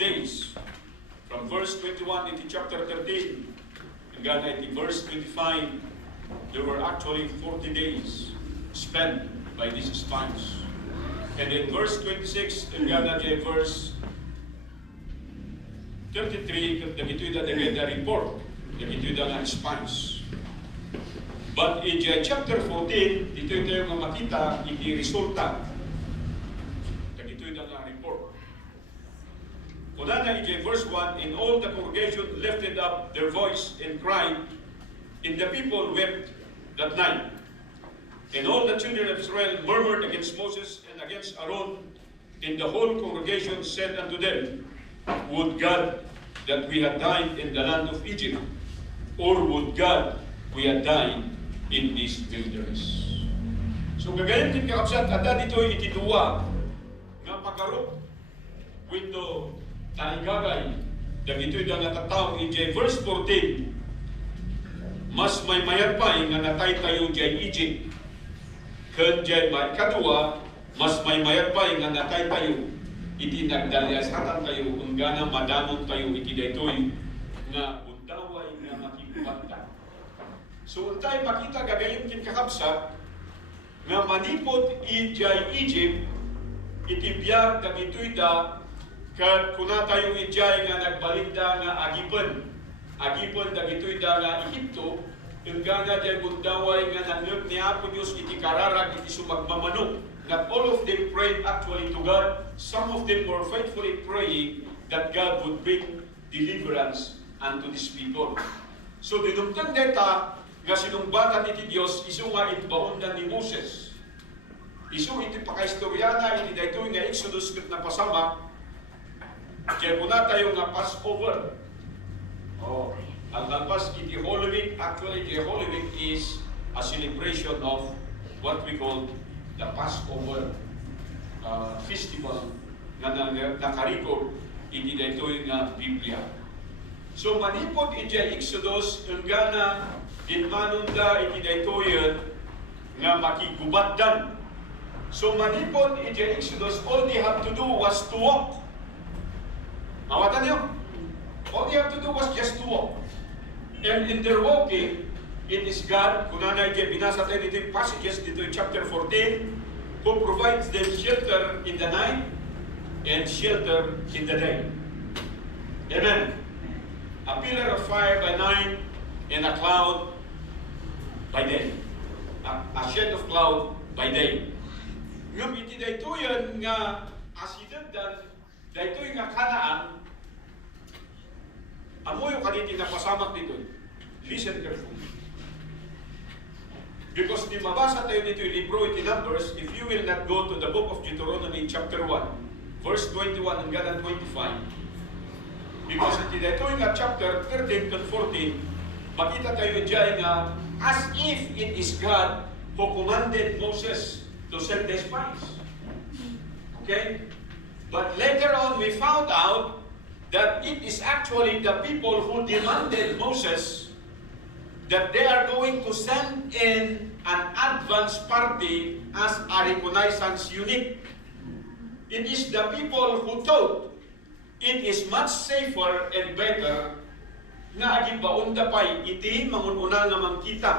days. From verse 21 into chapter 13, hanggang iti verse 25, there were actually 40 days spent by these spies. And in verse 26, hanggang iti verse 33, dagito'y the report, dagito'y nga spies. But in chapter 14, dito'y tayo nga makita, iti resulta, dagito'y nga report. Una na in verse 1, and all the congregation lifted up their voice and cried, and the people wept that night. And all the children of Israel murmured against Moses and against Aaron, and the whole congregation said unto them, would God that we had died in the land of Egypt, or would God we had died in this wilderness. So kagayon din kakapsat, ada dito'y itiduwa nga pagkarop wito taigagay dagito'y nga tataw in verse 14, mas may mayarpay nga natay tayo dyan Egypt, kan dyan kadua, mas may mayarpay nga natay tayo iti nagdalyasatan tayo kung gana madamon tayo iti daytoy nga bundaway nga makikubanta. So untay makita gagayon kin kakabsat nga manipot ijay Egypt iti biyag dagitoy da kat kuna tayo ijay nga nagbalinda nga agipon dagitoy da nga Ehipto kung gana jay bundaway nga nangeg ni Apo Dios iti kararag iti sumagmamanok. Not all of them prayed actually to God. Some of them were faithfully praying that God would bring deliverance unto these people. So dinumtang deta nga sinumbatan iti Dios isu nga itbaundan ni Moses. Isu iti pakaistoryana iti daytoy nga Exodus ket napasama. Diyan muna tayo nga Passover. Ang lampas iti Holy Week, actually the Holy Week is a celebration of what we call the Passover festival nga nakarecord iti daytoy nga Biblia. So manipod iti Exodus hanggang na ginmanunda iti daytoy nga makigubatdan. So manipod iti Exodus, all they have to do was to walk. Mawatan niyo? All they have to do was just to walk. And in their walking, it is God, kung nanay binasa tayo dito yung passages dito in chapter 14, who provides them shelter in the night and shelter in the day. Amen. A pillar of fire by night and a cloud by day. A shed of cloud by day. Ngam iti dayto yan nga asidagdan, dayto yung nga Kanaan, amoy yung kaniti na pasamak dito. Listen carefully. Because di mabasa tayo dito yung libro iti Numbers, if you will not go to the book of Deuteronomy chapter 1, verse 21 hanggang 25, because iti dito yung chapter 13 and 14, makita tayo dyan nga as if it is God who commanded Moses to send the spies. Okay? But later on we found out that it is actually the people who demanded Moses that they are going to send in an advance party as a reconnaissance unit. It is the people who thought it is much safer and better na agibaunda pay iti mangununa nga mangkita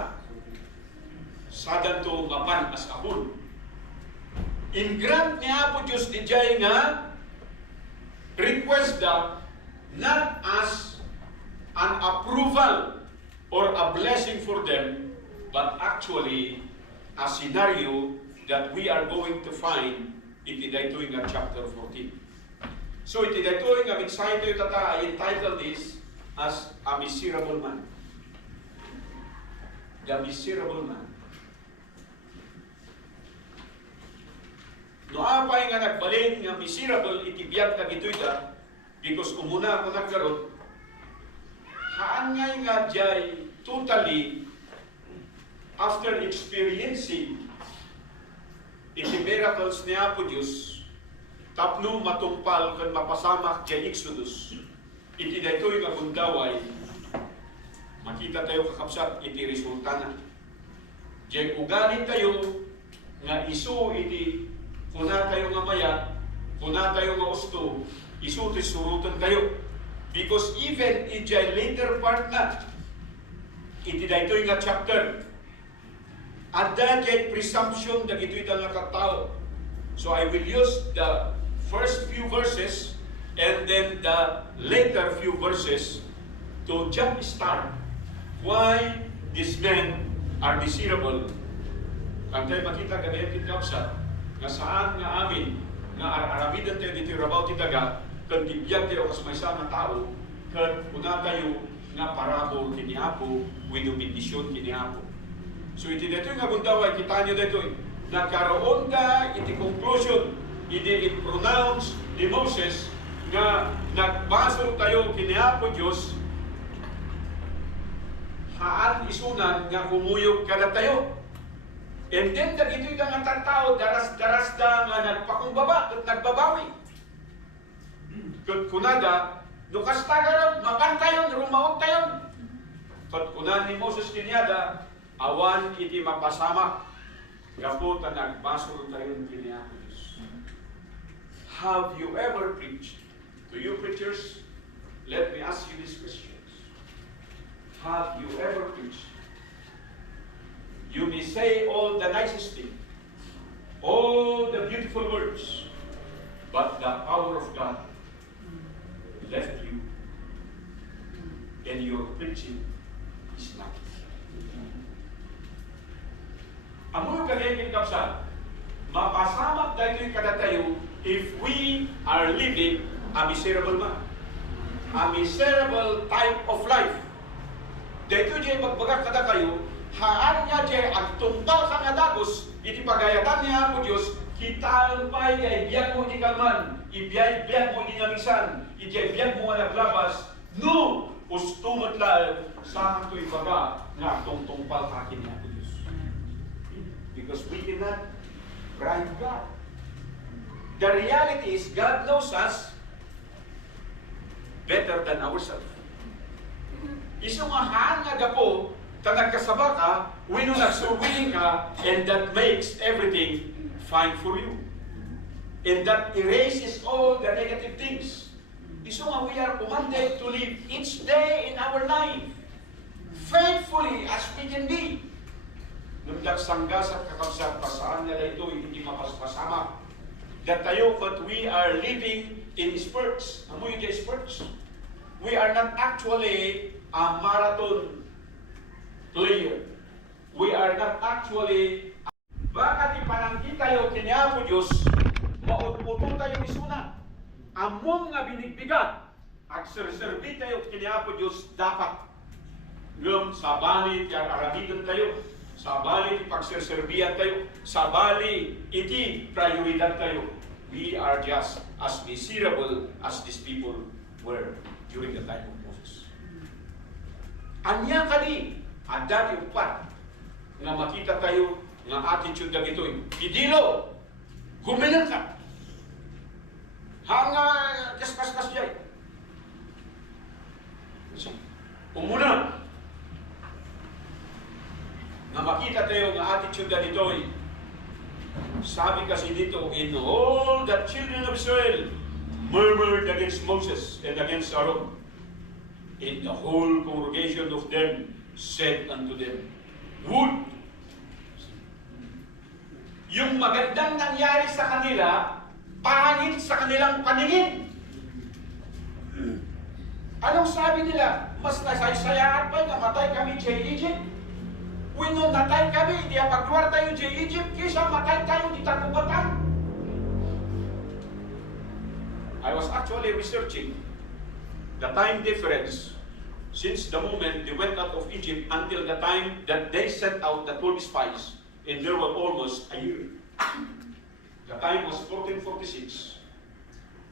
sa danto mapan as ahon. In grant niya po Diyos di jay nga request da not as an approval or a blessing for them, but actually a scenario that we are going to find iti daytoy nga chapter 14. So iti daytoy nga mensahe tayo tata, I entitled this as a miserable man. The miserable man. No apay nga nagbalin nga miserable iti biyag na gitoy da, because umuna ako nagkarot, haan nga jay totally after experiencing iti miracles ni Apo Diyos, tapno matumpal kan mapasamak jay Exodus, iti daytoy nga bundaway, makita tayo kakapsat iti resulta na. Jay ugalit tayo nga iso iti kuna tayo nga mayat, kuna tayo nga usto, isuti-surutan tayo. Because even in the later part na, iti dito nga chapter, ada jay presumption na ito'y nga katao. So I will use the first few verses and then the later few verses to jumpstart why these men are desirable. Kung tayo makita ganyan kitapsa, nga saan nga amin, nga aramidan tayo dito rabaw titaga, kung tibiyag tayo kasmaysa nga tao, kung una tayo nga parabol kiniapo, with bendisyon kiniapo. So iti dito nga bundaway, kita nyo dito, nagkaroon ka iti conclusion, iti i-pronounce ni Moses, nga nagbasol tayo kiniapo Diyos, haan isunan nga kumuyog kada tayo. And then, dagito'y nga tao, daras-daras da nga nagpakumbaba at nagbabawi. Kunada, nukas tagaron, makantayon, rumaot tayon. Kunan ni Moses kinyada, awan iti mapasama. Kaputa nagbasol tayon kiniya ko Diyos. Have you ever preached? To you preachers, let me ask you these questions. Have you ever preached? You may say all the nicest things, all the beautiful words, but the power of God left you, and your preaching is not. Amo kagayang kapsa, mapasamak dahil kada tayo if we are living a miserable man, a miserable type of life. Dahil diyan magbaga kada kayo, haan niya diyan ang tungkal sa nga dagos, iti pagayatan niya po Diyos, kita ang pa'y ibiyag mo di kalman, ibiyag mo di namisan, ibiyag mo nga naglabas, no! Ustumot lang sa ito'y baga nga itong tungkal akin niya po Diyos. Because we cannot bribe God. The reality is God knows us better than ourselves. Isu nga haan nga gapo, ta nagkasaba ka, wino nagsurwiling ka, and that makes everything fine for you. And that erases all the negative things. Isu nga we are commanded to live each day in our life faithfully as we can be. Nung dagsangga sa kakabsat, pasaan nila ito, hindi mapaspasama. That tayo, but we are living in spurts. Amoy yung spurts. We are not actually a marathon player. We are not actually, bakit ipananggi tayo kiniya po Diyos, mautputong tayo isuna. Among nga binigbigat, at serserbi tayo kiniya po Diyos, dapat ngam sa bali, kaya arabigan tayo, sa bali, pagserserbihan tayo, sa bali, iti prioridad tayo. We are just as miserable as these people were during the time of Moses. Anya kani, ada upat nga makita tayo nga attitude na gito'y idilo, gumilan ka hanga kaskas jay umuna nga makita tayo nga attitude na gito'y sabi kasi dito, in all the children of Israel murmured against Moses and against Aaron. And the whole congregation of them said unto them, would yung magandang nangyari sa kanila, pangit sa kanilang paningin. Anong sabi nila? Mas nasaysayaan pa, namatay kami sa Egypt. When nung natay kami, di pagluar tayo sa Egypt, kisa matay tayo di takubatan. I was actually researching the time difference since the moment they went out of Egypt until the time that they sent out the 12 spies, and there were almost a year. The time was 1446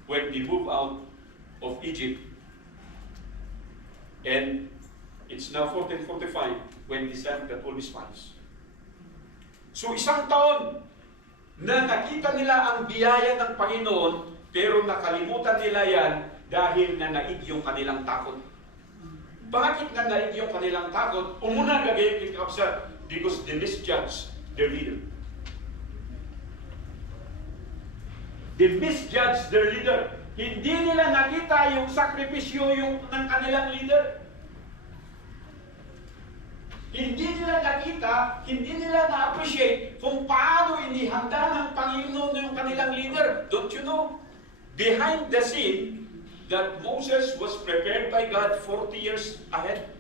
when they moved out of Egypt, and it's now 1445 when they sent the 12 spies. So isang taon na nakita nila ang biyaya ng Panginoon, pero nakalimutan nila yan dahil na naig yung kanilang takot. Bakit na naig yung kanilang takot? Umuna gagawin yung kapsa, because they misjudged their leader. They misjudged their leader. Hindi nila nakita yung sakripisyo ng kanilang leader. Hindi nila nakita, hindi nila na-appreciate kung paano inihanda ng Panginoon yung kanilang leader. Don't you know? Behind the scene, that Moses was prepared by God 40 years ahead.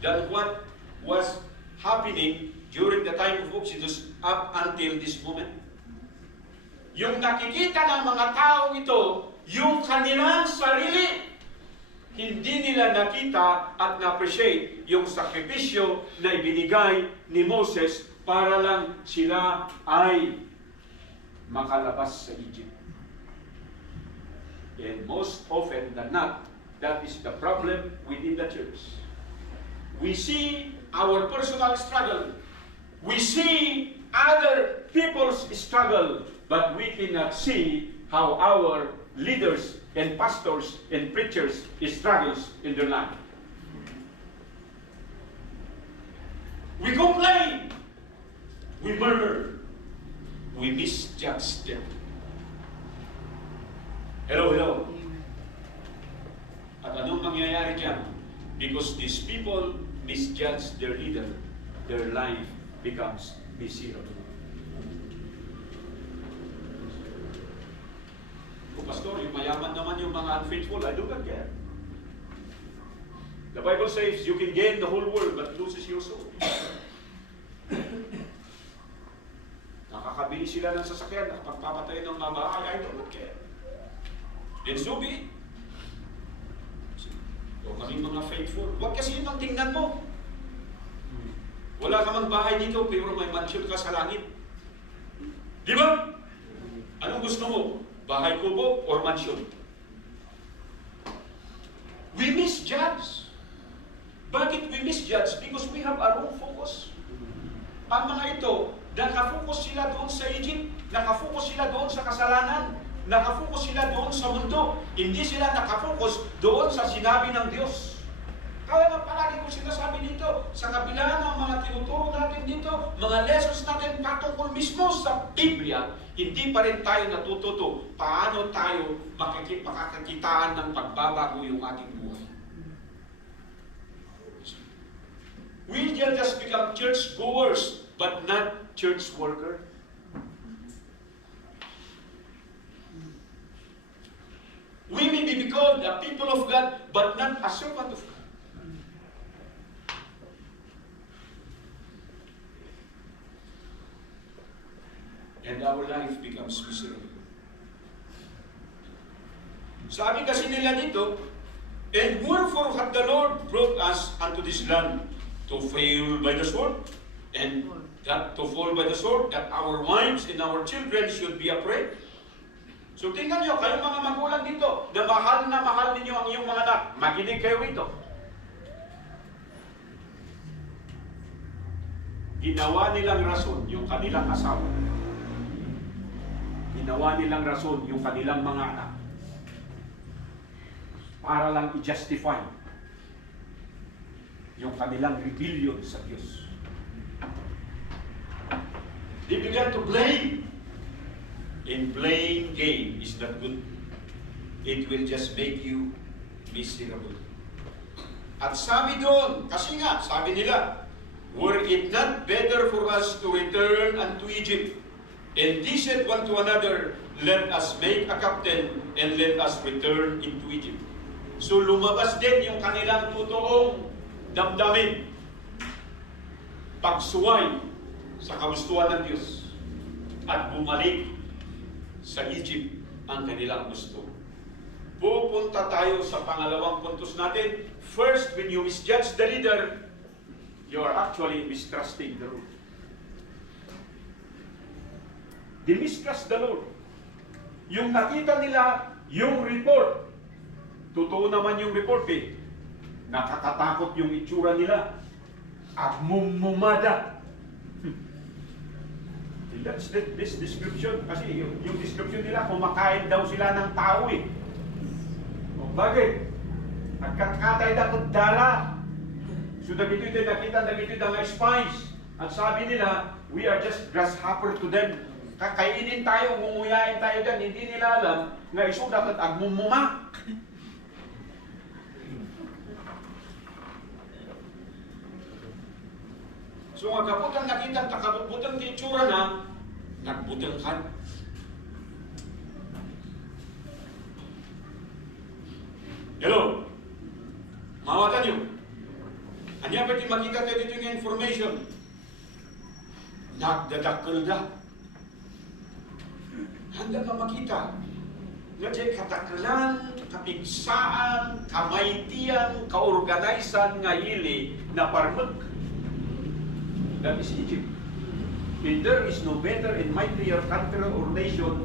Than what was happening during the time of Exodus up until this moment. Yung nakikita ng mga tao ito, yung kanilang sarili, hindi nila nakita at na-appreciate yung sakripisyo na ibinigay ni Moses para lang sila ay makalabas sa Egypt. And most often than not, that is the problem within the church. We see our personal struggle. We see other people's struggle, but we cannot see how our leaders and pastors and preachers struggles in their life. We complain. We murmur. We misjudge them. Hello, hello. At anong mangyayari dyan? Because these people misjudge their leader, their life becomes miserable. Kung pastor, yung mayaman naman yung mga unfaithful, I do not care. The Bible says you can gain the whole world but loses your soul. Nakakabili sila ng sasakyan, nakapagpapatay ng mga bahay, I do not care. And so be it. O kaming mga faithful, huwag kasi yun ang tingnan mo. Wala ka mang bahay dito, pero may mansion ka sa langit. Di ba? Anong gusto mo? Bahay kubo or mansion? We misjudge. Bakit we misjudge? Because we have our own focus. Ang mga ito, nakafocus sila doon sa Egypt, nakafocus sila doon sa kasalanan, nakafocus sila doon sa mundo. Hindi sila nakafocus doon sa sinabi ng Diyos. Kaya nga palagi ko sinasabi dito, sa kabila ng mga tinuturo natin dito, mga lessons natin patungkol mismo sa Biblia, hindi pa rin tayo natututo paano tayo makakakitaan ng pagbabago yung ating buhay. We will just become church goers, but not church worker. We may be called a people of God, but not a servant of God. And our life becomes miserable. Sabi kasi nila dito, and wherefore hath the Lord brought us unto this land to fail by the sword, and that to fall by the sword, that our wives and our children should be afraid. So tingnan nyo, kayong mga magulang dito, na mahal ninyo ang iyong mga anak, makinig kayo rito. Ginawa nilang rason yung kanilang asawa. Ginawa nilang rason yung kanilang mga anak para lang i-justify yung kanilang rebellion sa Diyos. They began to blame. And playing game is not good. It will just make you miserable. At sabi doon, kasi nga, sabi nila, were it not better for us to return unto Egypt? And they said one to another, let us make a captain and let us return into Egypt. So lumabas din yung kanilang totoong damdamin, pagsuway sa kagustuhan ng Diyos, at bumalik sa Egypt ang kanilang gusto. Pupunta tayo sa pangalawang puntos natin. First, when you misjudge the leader, you are actually mistrusting the Lord. They mistrust the Lord. Yung nakita nila, yung report, totoo naman yung report eh. Nakakatakot yung itsura nila. At mumumada. That's this description. Kasi yung description nila, kumakain daw sila ng tao eh. O bakit? Nagkakatay na dala. So dagito ito nakita, dagito ito mga spies. At sabi nila, we are just grasshopper to them. Kakainin tayo, mumuyain tayo dyan, hindi nila alam nga isuda kat agmumuma. So nga kaputan nakita, takabutang di itsura na, nagbutang kan. Hello? Mawatan nyo. Anya pwede makita tayo dito yung information. Nagdadakkel na. Handa ka makita. Nga dyan katakalan, kapigsaan, kamaitian, kaorganisan nga hili na parmag. That is Egypt. And there is no better and mightier country or nation,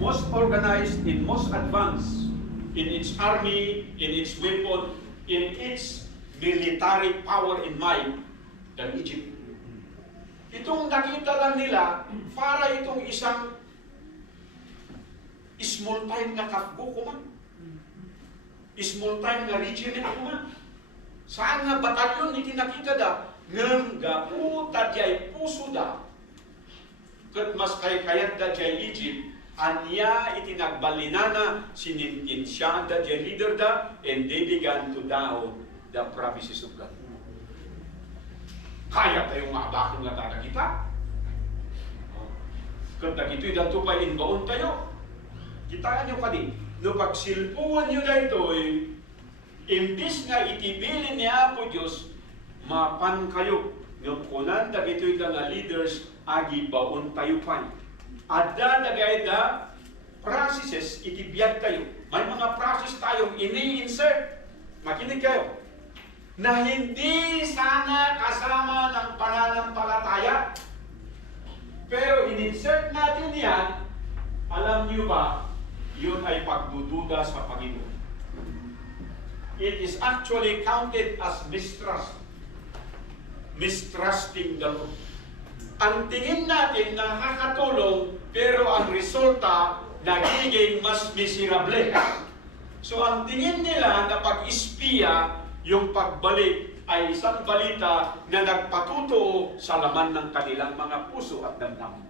most organized and most advanced in its army, in its weapon, in its military power and might than Egypt. Itong nakita lang nila, para itong isang small time na kafgo ko man. Small time na region ako man. Saan nga batalyon iti nakita da? Ngam gaputa diyay puso da. Kat mas kayat da diyay Egypt, anya itinagbalinana, sinintinsyan da diyay leader da, and they began to doubt the promises of God. Kaya tayong maabakin nga tada kita. Kat nakito'y dato pa inbaon tayo. Kitaan nyo kani, no pagsilpuan nyo na ito, imbis nga itibilin ni Apo Diyos, mapan kayo. Ngayon kunan, dagito'y nga leaders, agi baon tayo pa. Ada dagay da processes, itibiyag tayo. May mga process tayong ini-insert. Makinig kayo. Na hindi sana kasama ng pananampalataya. Pero in-insert natin yan, alam niyo ba, yun ay pagdududa sa Panginoon. It is actually counted as mistrust. Mistrusting the Lord. Ang tingin natin nakakatulong, pero ang resulta nagiging mas miserable. So ang tingin nila na pag-espiya, yung pagbalik ay isang balita na nagpatutuo sa laman ng kanilang mga puso at damdamin.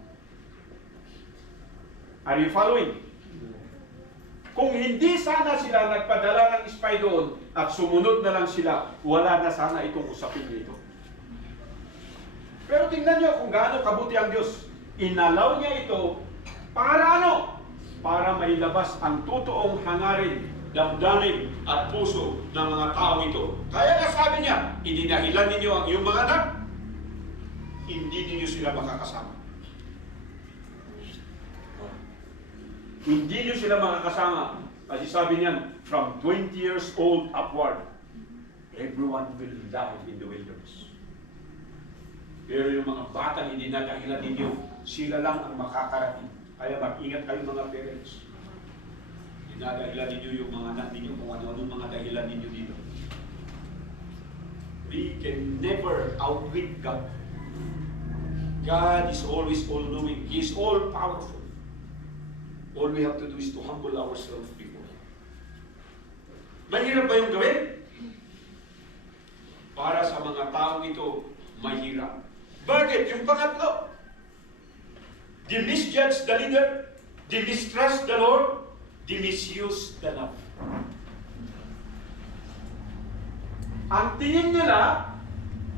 Are you following? Kung hindi sana sila nagpadala ng spy doon at sumunod na lang sila, wala na sana itong usapin dito. Pero tingnan nyo kung gaano kabuti ang Diyos. Inalaw niya ito para ano? Para mailabas ang totoong hangarin, damdamin at puso ng mga tao ito. Kaya nga sabi niya, idinahilan ninyo ang iyong mga anak, hindi ninyo sila makakasama. Hindi nyo sila makakasama. Kasi sabi niyan, from 20 years old upward, everyone will die in the wilderness. Pero yung mga batang hindi nadahilan ninyo, sila lang ang makakarating. Kaya mag-ingat kayo mga parents. Dinadahilan ninyo yung mga anak ninyo kung ano-ano mga dahilan ninyo dito. We can never outwit God. God is always all-knowing. He is all-powerful. All we have to do is to humble ourselves before Him. Mahirap ba yung gawin? Para sa mga taong ito, mahirap. Bakit? Yung pangatlo, they misjudge the leader, they mistrust the Lord, they misuse the love. Ang tingin nila,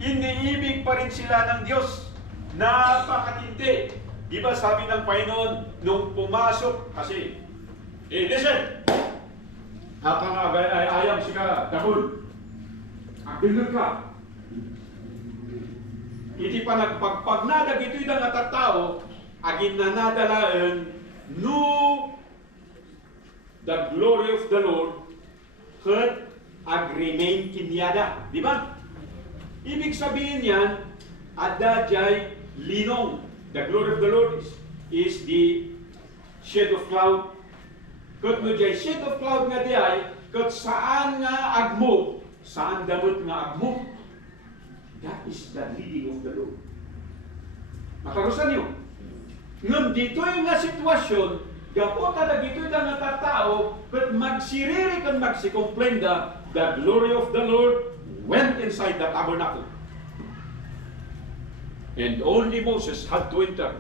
iniibig pa rin sila ng Diyos. Napakatindi. Di ba sabi ng Panginoon, nung pumasok, kasi, listen, ayam sika, dahul, agilid ka. Iti pa nagpagpagnadag ito'y ng atatao, agin na nadalaan, no, the glory of the Lord, could remain kinyada. Di ba? Ibig sabihin yan, ada jay linong. The glory of the Lord is the shade of cloud. Kat no jay shade of cloud nga diay, kat saan nga agmo, saan damot nga agmo. That is the leading of the Lord. Makarusan niyo. Ngam dito yung nga sitwasyon, gapota na dito yung nga tao, kat magsiriri kan magsikomplenda, the glory of the Lord went inside the tabernacle. And only Moses had to enter.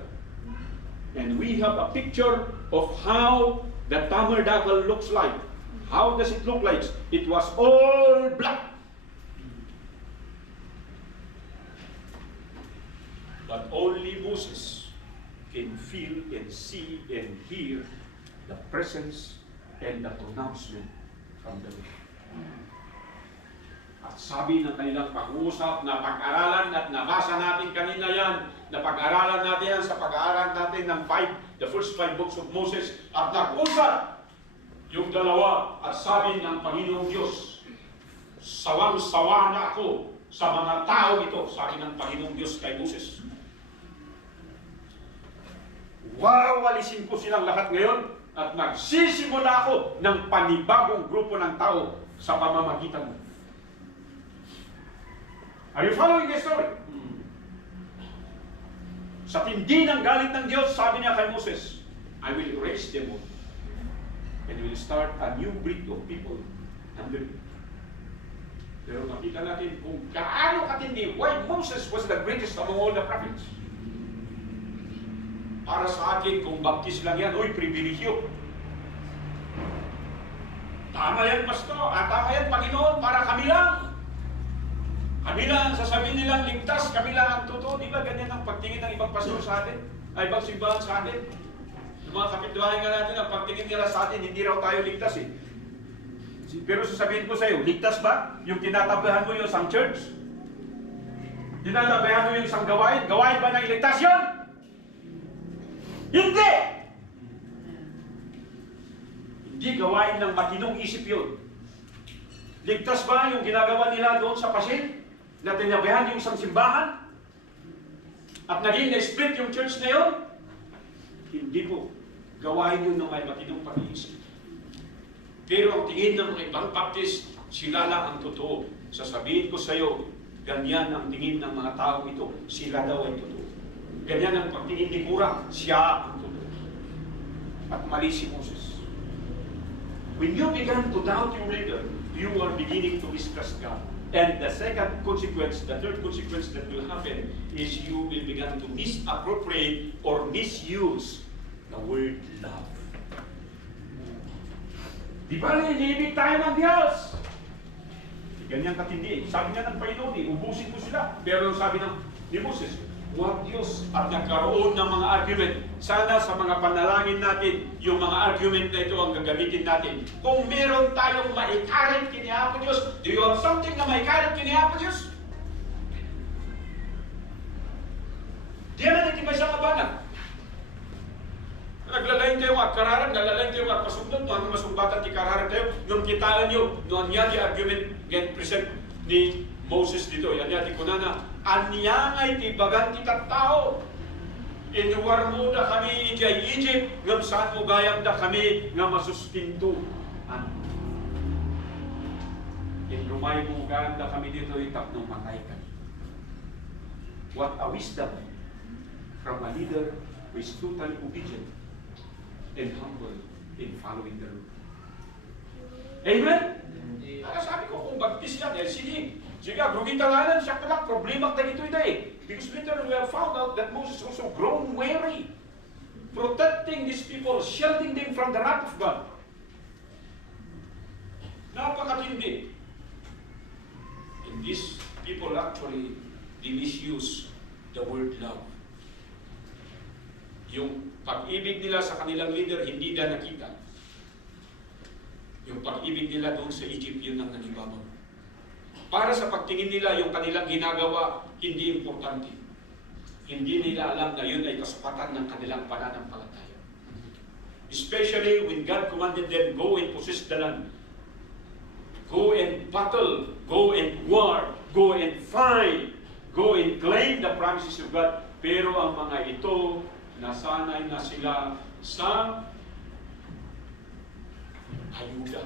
And we have a picture of how the tabernacle looks like. How does it look like? It was all black. But only Moses can feel and see and hear the presence and the pronouncement from the Lord. At sabi ng kanilang pag-uusap na pag-aralan at nabasa natin kanina yan, na pag-aralan natin yan sa pag-aaral natin ng the first 5 books of Moses, at nag-usap yung dalawa at sabi ng Panginoong Diyos, sawang-sawa na ako sa mga tao ito, sabi ng Panginoong Diyos kay Moses. Wawalisin ko silang lahat ngayon at magsisimula ako ng panibagong grupo ng tao sa pamamagitan mo. Are you following the story? Sa tindi ng galit ng Diyos, sabi niya kay Moses, I will raise them up and will start a new breed of people under me. Pero makita natin kung gaano katindi, why Moses was the greatest among all the prophets. Para sa akin, kung baptist lang yan, uy, pribilegyo. Tama yan, Pastor. Tama yan, Panginoon, para kami lang. Kami lang, sasabihin nilang ligtas, kami lang ang totoo. Di ba ganyan ang pagtingin ng ibang pastor sa atin? Ay, ibang simbahan sa atin? Yung mga kapitbahay nga natin, ang pagtingin nila sa atin, hindi raw tayo ligtas eh. Pero sasabihin ko sa iyo, ligtas ba? Yung tinatabahan mo yung isang church? Tinatabahan mo yung isang gawain? Gawain ba ng iligtas yun? Hindi! Hindi gawain ng matinong isip yun. Ligtas ba yung ginagawa nila doon sa pasin? Na tinabahan yung isang simbahan? At naging na-split yung church na yun? Hindi po. Gawain yun ng may matinong pag-iisip. Pero ang tingin ng mga ibang baptist, sila lang ang totoo. Sasabihin ko sa iyo, ganyan ang tingin ng mga tao ito. Sila daw ay totoo. Ganyan ang pagtingin ni Kura, siya ang totoo. At mali si Moses. When you begin to doubt your leader, you are beginning to mistrust God. And the second consequence, the third consequence that will happen is you will begin to misappropriate or misuse the word love. Di ba iniibig tayo ng Diyos? Ganyan katindi. Sabi nga ng Panginoon, ubusin ko sila. Pero sabi ni Moses, huwag Diyos, at nagkaroon ng mga argument. Sana sa mga panalangin natin, yung mga argument na ito ang gagamitin natin. Kung meron tayong maikarit kini Apo Diyos, do you have something na maikarit kini Apo Diyos? Di naman iti ba siya kabanag? Naglalain kayo at kararan, naglalain kayo at pasundot, hanggang masumbatan ti kararan kayo, nung kitaan nyo, nung niya di argument, get present ni Moses dito, yan niya ti kunana, anyangay ti bagan ti tattao. Inuwar mo na kami ijay Egypt, ngam saan mo gayam da kami nga masustintuan. Inumay mo gayam da kami dito itapnong matay kami. What a wisdom from a leader who is totally obedient and humble in following the Lord. Amen? Sabi ko kung baptist yan, sige. Sige, grugintalangan siya kalak, problema tayo ito eh. Because later we have found out that Moses also grown weary, protecting these people, shielding them from the wrath of God. Napakatindi. And these people actually, they misuse the word love. Yung pag-ibig nila sa kanilang leader, hindi na nakita. Yung pag-ibig nila doon sa Egypt, yun ang nanibabaw. Para sa pagtingin nila, yung kanilang ginagawa, hindi importante. Hindi nila alam na yun ay kasapatan ng kanilang pananampalataya. Especially when God commanded them, go and possess the land. Go and battle, go and war, go and fight, go and claim the promises of God. Pero ang mga ito, nasanay na sila sa ayuda,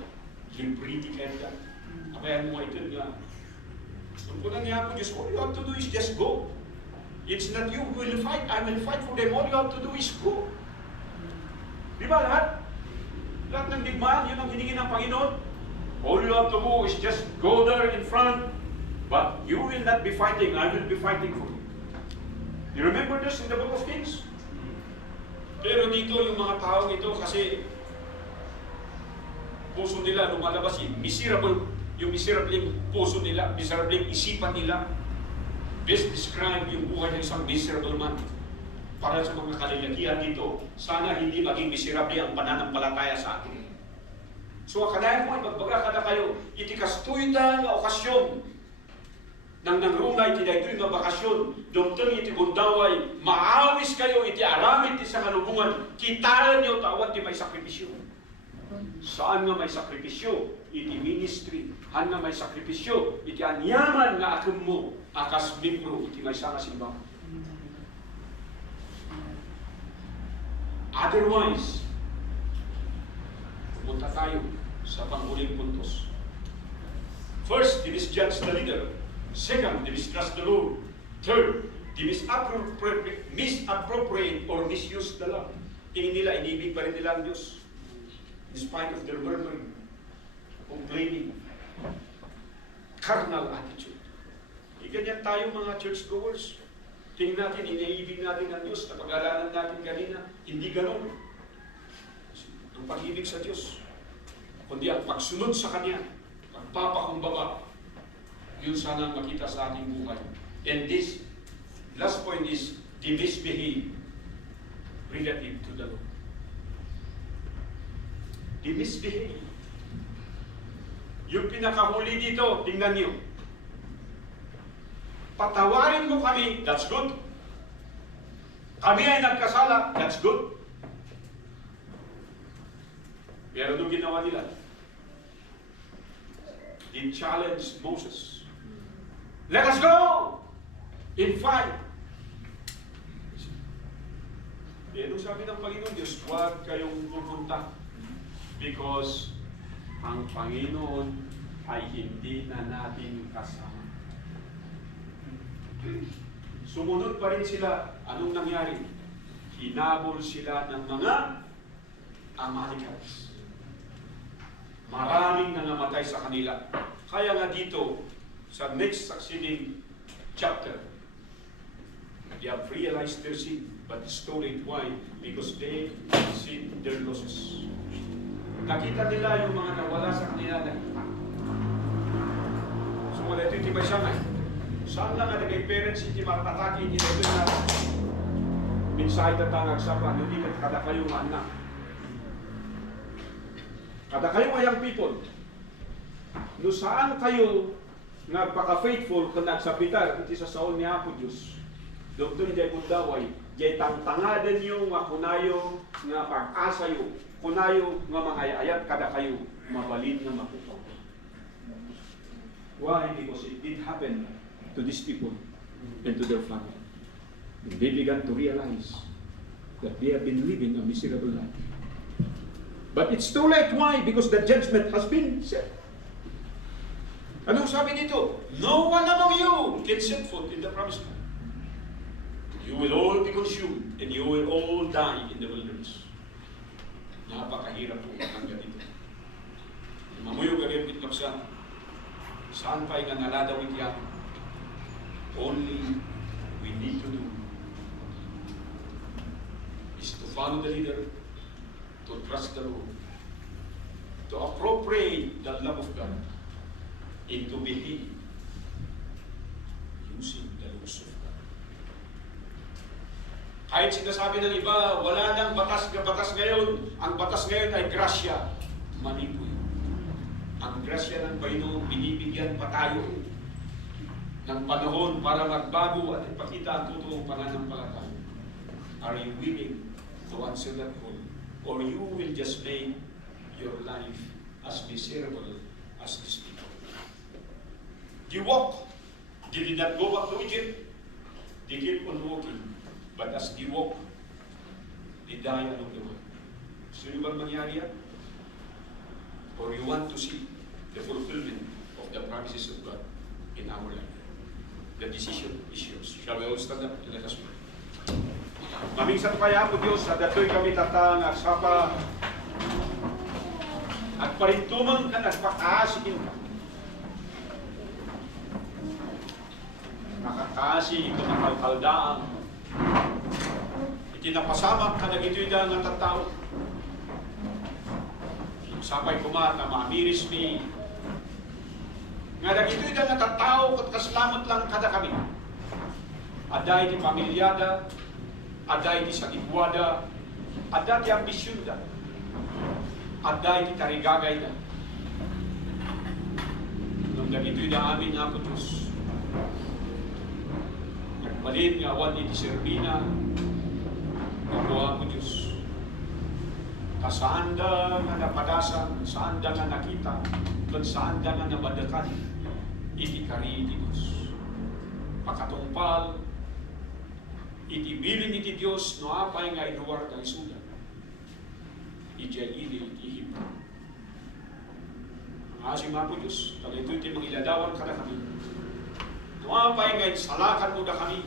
librity kaya. Abayan mo ito nga. Kung kunang niya po, Diyos, all you have to do is just go. It's not you who will fight, I will fight for them. All you have to do is go. Di ba lahat? Lahat ng digmaan, yun ang hiningi ng Panginoon. All you have to do is just go there in front, but you will not be fighting, I will be fighting for you. You remember this in the book of Kings? Pero dito yung mga taong ito kasi puso nila lumalabas miserable, yung miserable puso nila, miserable isipan nila. Best describe yung buhay ng isang miserable man. Para sa mga kalalakihan dito, sana hindi maging miserable ang pananampalataya sa atin. So, kadayan mo, magbaga kada kayo, iti kastuitan nga okasyon nang nangrungay, iti daytoy nga bakasyon, dumtong iti gundaway, maawis kayo, iti aramid ti sa kalubungan, kitaran niyo tawad ti may sakripisyo. Saan nga may sakripisyo? Iti ministry. Han nga may sakripisyo? Iti anyaman nga akum mo, akas membro, iti may sana simbahan. Otherwise, pupunta tayo sa panghuling puntos. First, dimisjudge the leader. Second, distrust the Lord. Third, misappropriate or misuse the law. Tingin nila, inibig pa rin nila ang Diyos. In spite of their murmuring, complaining, carnal attitude. Ganyan tayo mga churchgoers. Tingin natin, iniibig natin ang Diyos. Napag-alanan natin kanina, hindi ganun. Ang pag-ibig sa Diyos, kundi ang pagsunod sa Kanya, pagpapakumbaba, yun sana ang makita sa ating buhay. And this, last point is, the misbehave relative to the Lord. The misbehave. Yung pinakahuli dito, tingnan niyo. Patawarin mo kami, that's good. Kami ay nagkasala, that's good. Pero nung ginawa nila, they challenged Moses. Let us go in fight. Nung sabi ng Panginoon Diyos, huwag kayong pupunta because ang Panginoon ay hindi na natin kasama. Sumunod pa rin sila. Anong nangyari? Hinabol sila ng mga Amalekites. Maraming nangamatay sa kanila. Kaya nga dito, sa next succeeding chapter, they have realized their sin, but stole it. Why? Because they seen their losses. Nakita nila yung mga nawala sa kanila. So, wala ito yung tibay. Saan lang nga kay parents hindi matataki, hindi ito na minsay tatangag sa pa, hindi kada kayo anak. Kada kayo young people, no saan kayo nagpaka-faithful kung nagsabitar, iti sa saol ni Apo Diyos. Doon jay kundaway, jay tangtangadan yung nga kunayo, nga pag-asayo, kunayo nga mga ayat kada kayo, mabalin nga mapupaw. Why? Because it did happen to these people and to their family. And they began to realize that they have been living a miserable life. But it's too late. Why? Because the judgment has been set. Anong sabi dito? No one among you can set foot in the promised land. You will all be consumed and you will all die in the wilderness. Napakahirap po hanggang dito. Mamuyog agad itlap siya. Saan pa'y nangaladawin yan? Only we need to do is to follow the leader, to trust the Lord, to appropriate the love of God, and to behave using the laws of God. Kahit sinasabi ng iba, wala nang batas ngayon, ang batas ngayon ay grasya, mali po yun. Ang grasya ng Panginoon, binibigyan pa tayo ng panahon para magbago at ipakita ang totoong pananampalataya. Are you willing to answer that call? Or you will just make your life as miserable as these people? They walk. They did not go back to Egypt. They keep on walking. But as they walk, they die along the way. Gusto nyo bang mangyari yan? Or you want to see the fulfillment of the promises of God in our life? The decision is yours. Shall we all stand up and let us pray? Mamingsan kaya po Diyos, sa dato'y kami tatang at sapa at parintumang ka nagpakaasikin ka. Nakakaasi ito ng kalkaldaang iti napasamak kadagitoy da nga tattao. Sapay kumat na mamiris mi nga dagitoy da nga tattao kat kaslamot lang kada kami. Ada iti pamilyada, ada iti sagibwada, ada iti ambisyon da, ada iti tarigagay da. Nung dagitoy da amin nga po Diyos, nagbalin nga awan iti serbina, nakuha po Diyos. Saan da nga napadasan, saan da nga nakita, kung saan da nga nabadakan, iti kari iti Diyos. Pakatungpal, iti bilin iti Diyos, no apay nga inuwar da isuda. Iti ili iti hipra. Asim nga po Diyos, kaya ito iti mangiladawan ka na kami. No apay nga salakan mo da kami.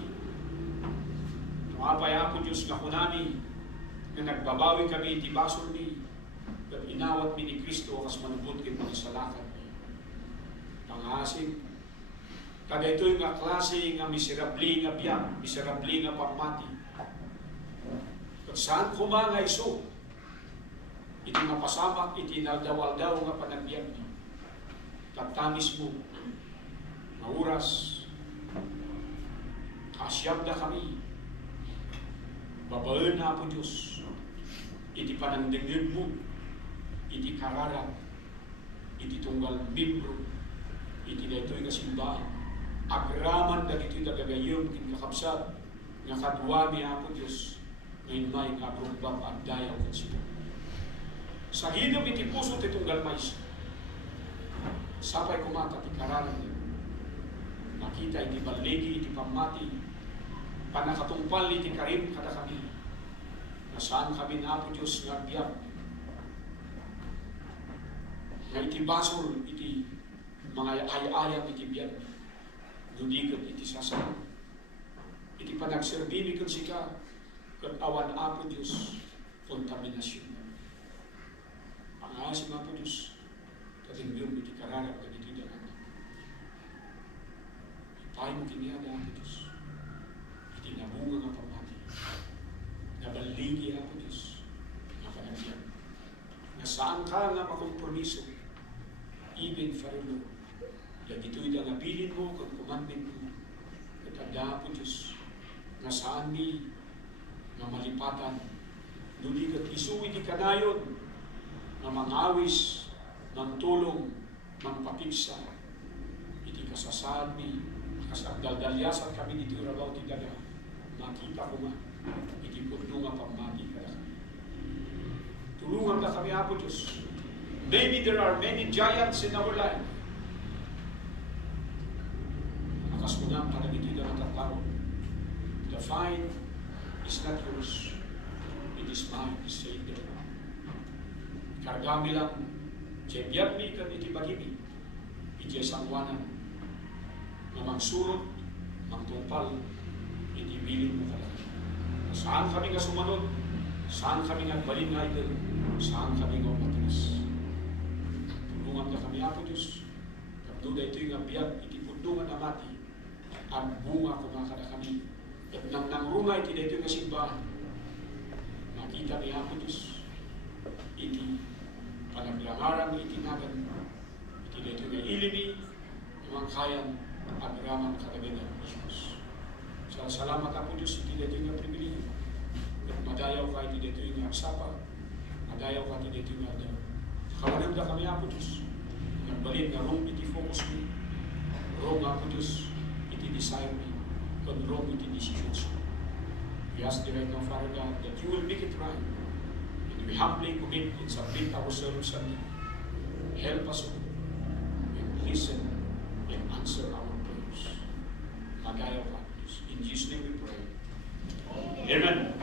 No apay po Diyos nga kunami, na nagbabawi kami iti basol ni, at inawat mi ni Kristo kas manubot kin magisalakan mi. Pangasim, kada ito'y nga klase nga miserabli nga biyak, miserabli nga pamati. At saan kuma nga iso, iti mapasamak, iti naldawal-daw nga panagbiyak ni. Tatamis mo, mauras, kasyam na kami, babaen na po Diyos, iti panandengeg mo, iti kararap, iti tunggal membro, iti daytoy kasimbahan, agraman dagitoy dagagayom kin kakabsat, nga kadwami ako Diyos, ngayon may kabrugbang at dayaw kansipo. Sa hidom iti puso ti tunggal mais, sapay kumata ti kararap niya, makita iti baligi, iti pamati, panakatungpal iti karim kada kami, na saan kami na po Diyos nga biyak, nga iti basol iti mga ay-ayam iti biyak, nudigat iti sasama, iti panagserbimi kung sika, kung awan po Diyos, kontaminasyon. Pangasim po Diyos, katingyong iti kararap na iti dagat. Ipay mo kiniyada po Diyos, iti nabunga nga pamati, nabaligi ako Diyos, nga panagyan. Na saan ka nga makompromiso, even farilo, dagito'y da nga bilin mo, kung kumandin mo, katanda po Diyos, na saan mi, nga malipatan, nuligat isuwi di kanayon, na mangawis, ng tulong, ng papigsa, iti kasasaan mi, kasagdaldalyasan kami dito rabaw ti daga, makita ko nga, iti pudno nga pamati ka na kami. Tulungan na kami, Apo Diyos. Maybe there are many giants in our life. Nakas ko nga, parang ito na natatawag. The fight is not yours. It is mine, is saying the Lord. Kargami lang, jebiyat mi kan iti bagimi, iti sangwanan, na magsurot, magtungpal, iti bilin mo ka. Saan kami nga sumanod? Saan kami nga balin nga idol? Saan kami nga matigas? Tulungan ka kami, Apo Diyos. Kapduda ito'y nga biyag, iti pundungan na mati. Ang bunga kumakada kami. At nang nangrunga iti dito'y nga simbahan. Nakita ni Apo Diyos. Iti panaglangarang iti nagan. Iti dito'y nga ilimi. Imang kayan, agraman kadagagan ni Jesus. Salamat Apo Diyos, iti dito'y nga pribileyo. At madayaw ka iti dito'y nga aksapa. Madayaw ka iti dito'y nga daw. Kawanag na kami Apo Diyos. Nagbalin nga rong iti focus mo. Rong Apo Diyos, iti desire mo. Kung rong iti decisions mo. We ask the right now, Father God, that you will make it right. And we humbly commit and submit ourselves unto you. Help us all. And listen and answer our prayers. Madayaw ka. In Jesus' name we pray. Amen.